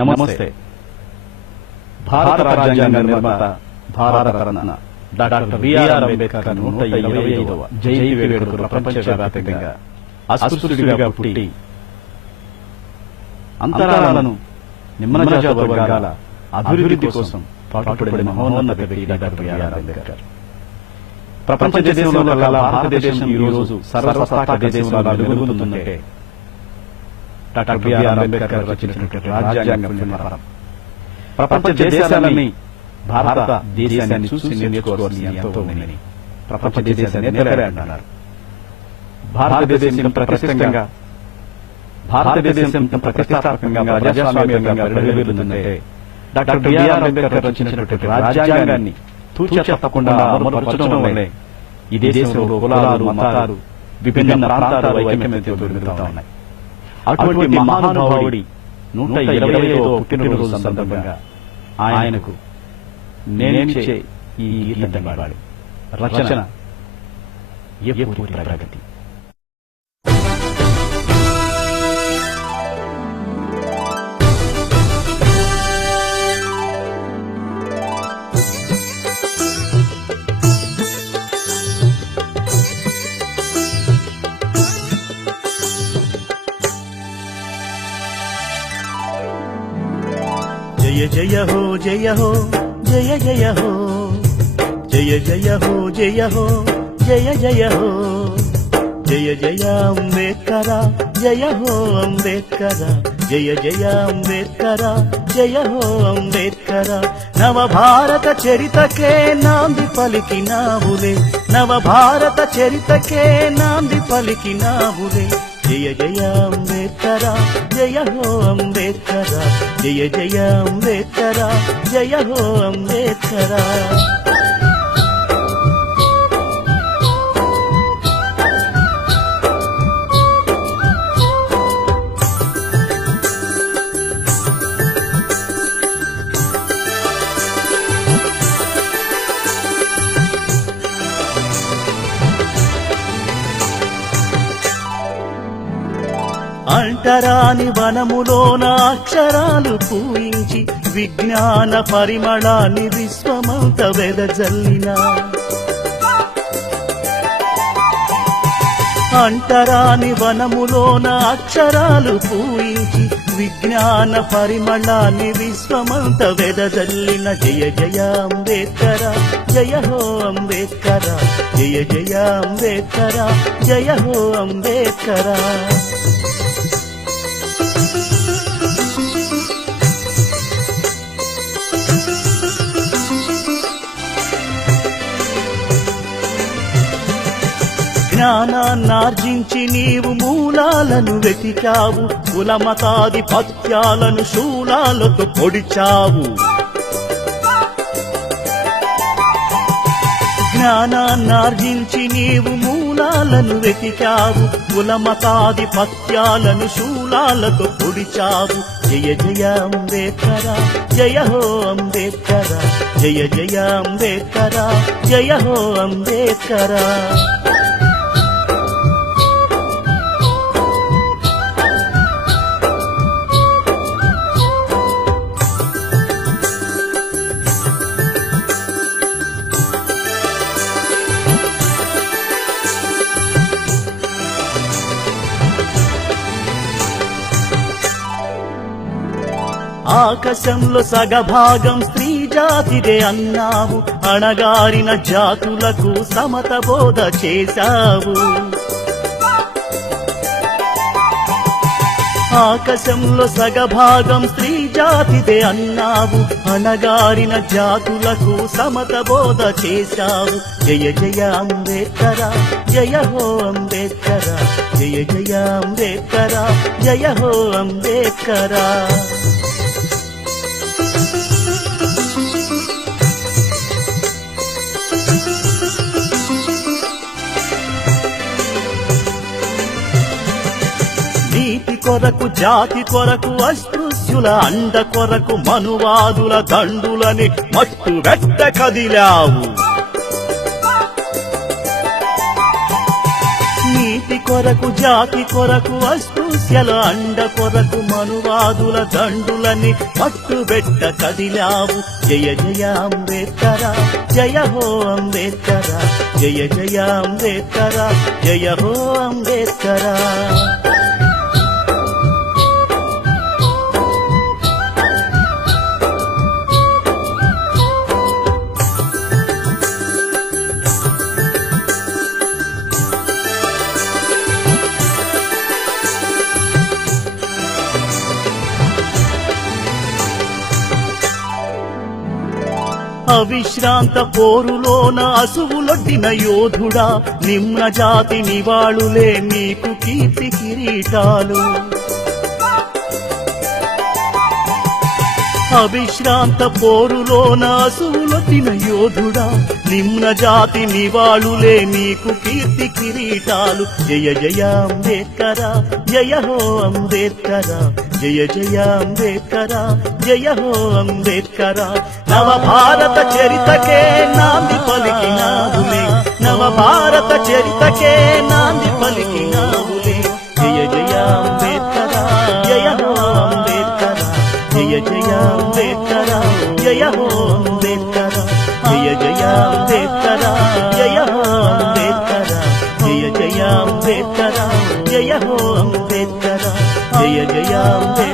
నమస్తే. భారత రాజ్యాంగ నిర్మాత భారత రత్న డాక్టర్ బిఆర్ అంబేద్కర్ 125వ జయంతి వేడుకలు ప్రపంచవ్యాప్తంగా అస్పృశ్యుడిగా పుట్టి అంతరాలను నిమ్నజాతి వర్గాల అభివృద్ధి కోసం పాటుపడిన మహోన్నత వ్యక్తి డాక్టర్ బిఆర్ అంబేద్కర్. ప్రపంచ దేశంలో కల్లా భారతదేశం ఈ రోజు సర్వసత్తాక దేశంలో వెలుగొందుతుందంటే డాక్టర్ బిఆర్ అంబేద్కర్ రచించినటువంటి రాజ్యాంగం నిర్మాణం. ప్రపంచ దేశాలన్నీ భారత దేశాన్ని చూసి నేర్చుకోవాల్సింది ఎంతో ఉందని ప్రపంచ దేశాన్ని నేర్పరే అంటున్నారు. భారతదేశం ప్రతిష్టాత్మకంగా ప్రజాస్వామ్యంగా వెలుగొందుతుందంటే డాక్టర్ బిఆర్ అంబేద్కర్ రచించినటువంటి రాజ్యాంగాన్ని తూచా తప్పకుండా అమలుపరచడం వల్లే ఈ దేశంలో కులాలు, మతాలు, విభిన్న ప్రాంతాలు ఐక్యమత్యంతో పెరుగుతూ ఉన్నాయి. అటువంటి మహానుభావుడి 125వ పుట్టినరోజు సందర్భంగా ఆయనకు నేనిచ్చే ఈ గీతం పాడాలి. రచన ఎప్పుడు ప్రగతి. जय जय हो जय हो जय जय हो जय जय हो जय हो जय जय हो जय जय अंबेडकर जय हो अंबेडकर जय जय अंबेडकर जय हो अंबेडकर नव भारत चरित के नांदी पलिकिनावुले नव भारत चरित के नांदी पलिकिनावुले जय जय अंबेडकर जय हो अंबेडकर जय जय अंबेडकर जय हो अंबेडकर. అంటరాని వనములోన అక్షరాలు పూయించి విజ్ఞాన పరిమళాన్ని విశ్వమంత వెదజల్లిన అంటరాని వనములోన అక్షరాలు పూయించి విజ్ఞాన పరిమళాన్ని విశ్వమంత వెదజల్లిన జయ జయ అంబేద్కర జయ హో అంబేద్కర జయ జయ అంబేద్కర జయ హో అంబేద్కర. జ్ఞానాన్నార్జించి నీవు మూలాలను వెతికావు, కులమతాధిపత్యాలను శూలాలతో పొడిచావు. జ్ఞానాన్నార్జించి నీవు మూలాలను వెతికావు, కులమతాధిపత్యాలను శూలాలతో పొడిచావు. జయ జయ అంబేద్కర జయ హో అంబేద్కర జయ జయ అంబేద్కర జయ హో అంబేద్కర. ఆకాశంలో సగభాగం స్త్రీ జాతిదే అన్నావు, అణగారిన జాతులకు సమత బోధ చేశావు. ఆకాశంలో సగభాగం స్త్రీ జాతిదే అన్నావు, అణగారిన జాతులకు సమత బోధ చేశావు. జయ జయ అంబేద్కర జయ హో అంబేద్కర జయ జయ అంబేద్కర జయ హో అంబేద్కర. నీతి కొరకు జాతి కొరకు అస్పృశ్యుల అండ కొరకు మనువాదుల దండులని మట్టు వెట్ట కదిలావు. నీతి కొరకు జాతి కొరకు అస్పృశ్యల అండ కొరకు మనువాదుల దండులని పట్టుబెట్ట కదిలావు జయ జయ అంబేద్కర జయ హో అంబేద్కర జయ జయ అంబేద్కర జయ హో అంబేద్కర అవిశ్రాంత పోరులోన అసువులొడ్డిన యోధుడా నిమ్న జాతి నివాళులే నీకు కీర్తి కిరీటాలు అవిశ్రాంత పోరులోన అసువులొడ్డిన యోధుడా నిమ్న జాతి నివాళులే నీకు కీర్తి కిరీటాలు జయ జయ అంబేద్కర జయ హో అంబేద్కర జయ జయ అంబేద్కర జయ హో అంబేద్కర నవ భారత చరితకే నాంది పలికినావులే నవ భారత చరితకే నాంది పలికినావులే జయ జయ అంబేద్కర జయ హో అంబేద్కర జయ జయ అంబేద్కర జయ హో అంబేద్కర జయ జయ అంబేద్కర జయ హో అంబేద్కర జయ జయ అంబేద్కర జయ హో అంబేద్కర జయ జయ అంబేద్కర